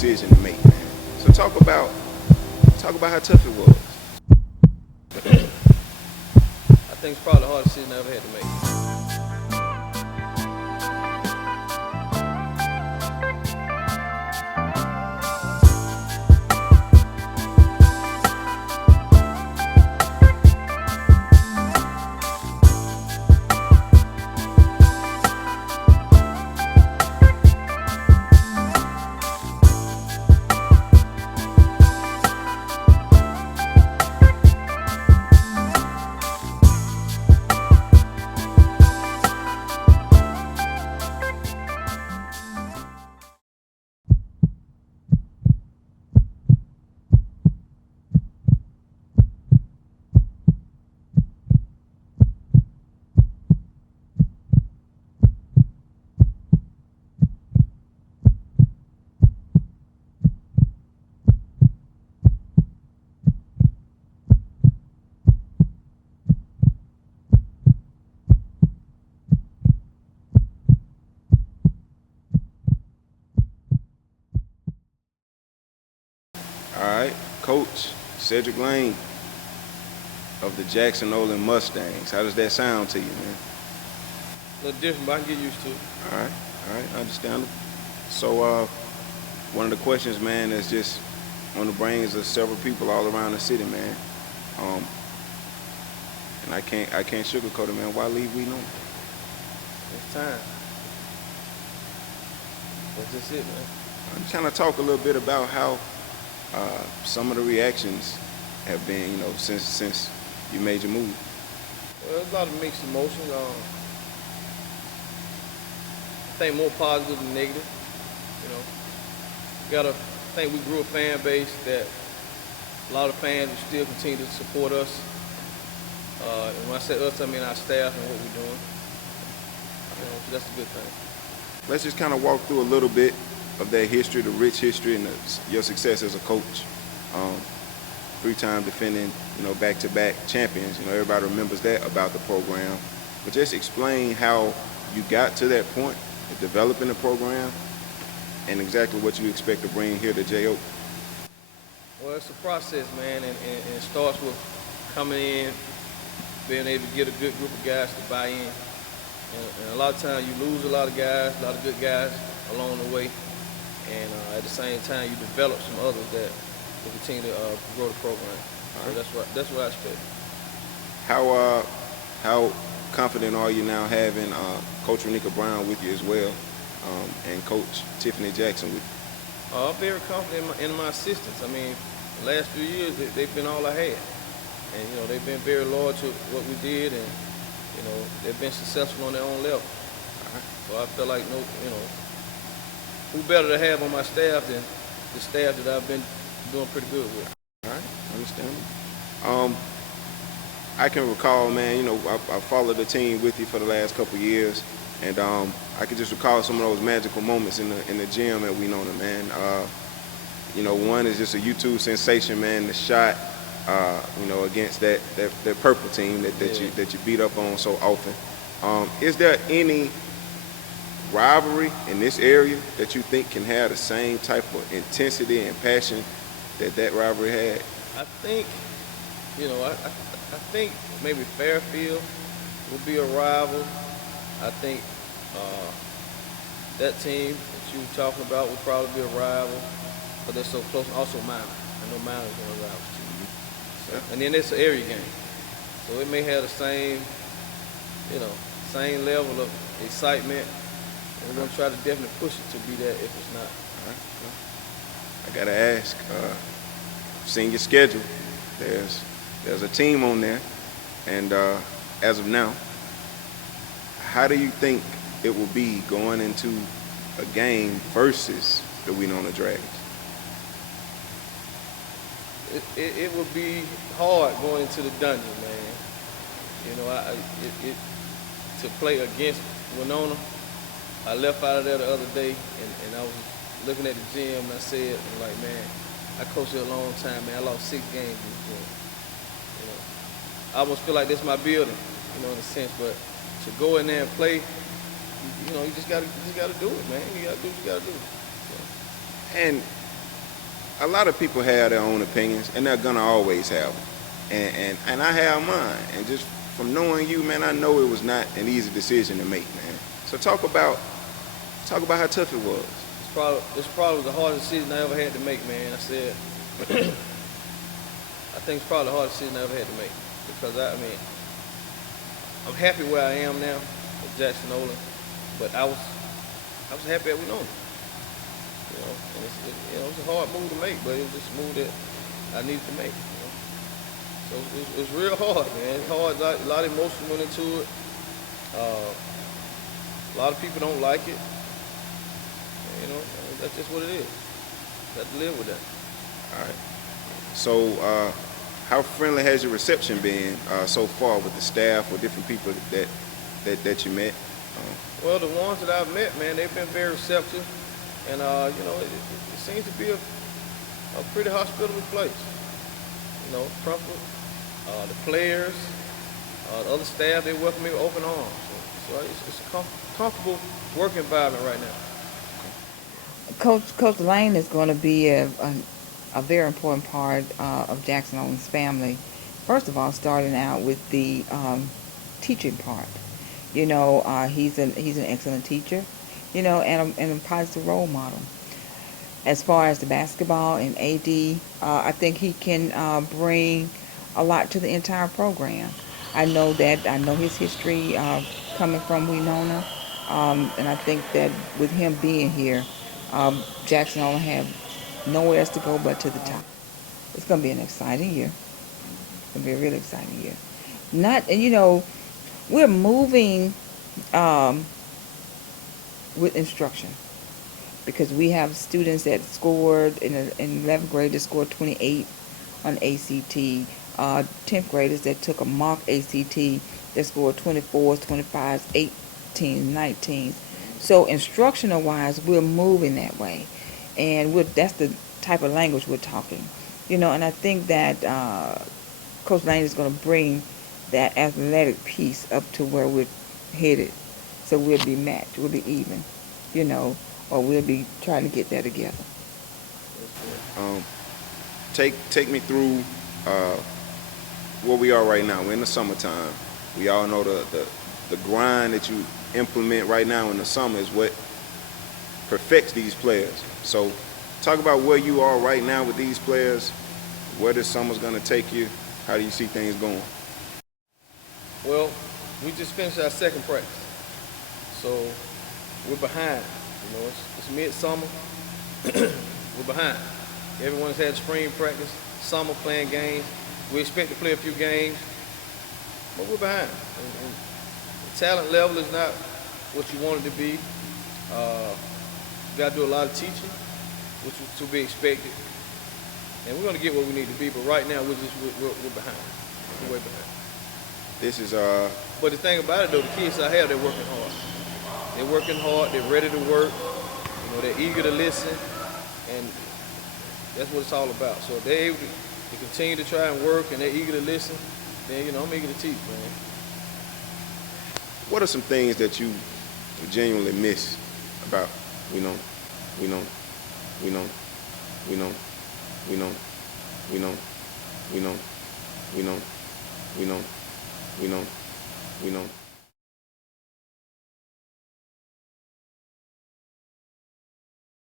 decision to make, man. So talk about how tough it was. I think it's probably the hardest decision I ever had to make. All right, Coach Cedric Lane of the Jackson-Olin Mustangs. How does that sound to you, man? A little different, but I can get used to it. All right, understandable. So one of the questions, man, is just on the brains of several people all around the city, man. And I can't sugarcoat it, man. Why leave Wenonah? It's time. That's just it, man. I'm trying to talk a little bit about how some of the reactions have been, since you made your move. Well, there's a lot of mixed emotions. I think more positive than negative. I think we grew a fan base that a lot of fans will still continue to support us. And when I say us, I mean our staff and what we're doing. So that's a good thing. Let's just kind of walk through a little bit of that history, the rich history, and your success as a coach. 3-time defending, back-to-back champions. Everybody remembers that about the program. But just explain how you got to that point of developing the program and exactly what you expect to bring here to J.O. Well, it's a process, man, and it starts with coming in, being able to get a good group of guys to buy in. And a lot of times you lose a lot of guys, a lot of good guys along the way. And at the same time, you develop some others that will continue to grow the program. So that's what I expect. How confident are you now having Coach Wenonah Brown with you as well, and Coach Tiffany Jackson with you? I'm very confident in my assistants. I mean, the last few years they've been all I had, and they've been very loyal to what we did, and they've been successful on their own level. So I feel like who better to have on my staff than the staff that I've been doing pretty good with. All right, understand. I can recall, man, I followed the team with you for the last couple of years, and I can just recall some of those magical moments in the gym at Wenonah, man. One is just a YouTube sensation, man, the shot, against that purple team that you beat up on so often. Is there any rivalry in this area that you think can have the same type of intensity and passion that rivalry had? I think, I think maybe Fairfield would be a rival. I think that team that you were talking about would probably be a rival, but they're so close. Also Minor. I know Minor is one of the rivals too. So, and then it's an area game, so it may have the same, same level of excitement. And we're gonna try to definitely push it to be that if it's not. All right. Well, I gotta ask. Seen your schedule. There's a team on there, and as of now, how do you think it will be going into a game versus the Wenonah Dragons? It would be hard going into the dungeon, man. To play against Wenonah. I left out of there the other day, and I was looking at the gym, and I said, man, I coached here a long time, man. I lost 6 games in this gym. I almost feel like this is my building, in a sense. But to go in there and play, you just gotta do it, man. You gotta do what you gotta do. So. And a lot of people have their own opinions, and they're gonna always have them. And I have mine. And just from knowing you, man, I know it was not an easy decision to make, man. So talk about how tough it was. This probably was the hardest decision I ever had to make, man. I said, I think it's probably the hardest decision I ever had to make because I mean, I'm happy where I am now at Jackson-Olin, but I was happy at Wenonah. You know, and it was a hard move to make, but it was just a move that I needed to make. You know? So it's real hard, man. It's hard. A lot of emotion went into it. A lot of people don't like it. You know, that's just what it is. You have to live with that. All right. So, how friendly has your reception been so far with the staff, with different people that you met? Well, the ones that I've met, man, they've been very receptive, and you know, it seems to be a pretty hospitable place. You know, comfort, the players, the other staff, they welcome me with open arms. So it's a comfortable work environment right now. Coach Lane is going to be a very important part of Jackson-Olin's family. First of all, starting out with the teaching part. You know, he's an excellent teacher, you know, and a positive role model. As far as the basketball and AD, I think he can bring a lot to the entire program. I know his history coming from Wenonah, and I think that with him being here, Jackson-Olin have nowhere else to go but to the top. It's going to be an exciting year. It's going to be a really exciting year. And you know, we're moving with instruction because we have students that scored in 11th grade that scored 28 on ACT, 10th graders that took a mock ACT that scored 24s, 25s, 18s, 19s. So instructional wise, we're moving that way, and that's the type of language we're talking, you know. And I think that Coach Lane is going to bring that athletic piece up to where we're headed, so we'll be matched, we'll be even, you know, or we'll be trying to get that together. Take me through where we are right now. We're in the summertime. We all know the grind that you implement right now in the summer is what perfects these players. So talk about where you are right now with these players, where this summer's going to take you. How do you see things going? Well, we just finished our second practice, so we're behind. You know, it's midsummer. We're behind. Everyone's had spring practice, summer playing games. We expect to play a few games, but we're behind. And the talent level is not what you want it to be. You got to do a lot of teaching, which is to be expected. And we're going to get where we need to be, but right now we're behind. We're way behind. This is But the thing about it though, the kids I have, they're working hard. They're working hard, they're ready to work, you know, they're eager to listen, and that's what it's all about. So if they're able to continue to try and work and they're eager to listen, then, you know, I'm eager to teach, man. What are some things that you genuinely miss about Wenonah? We know.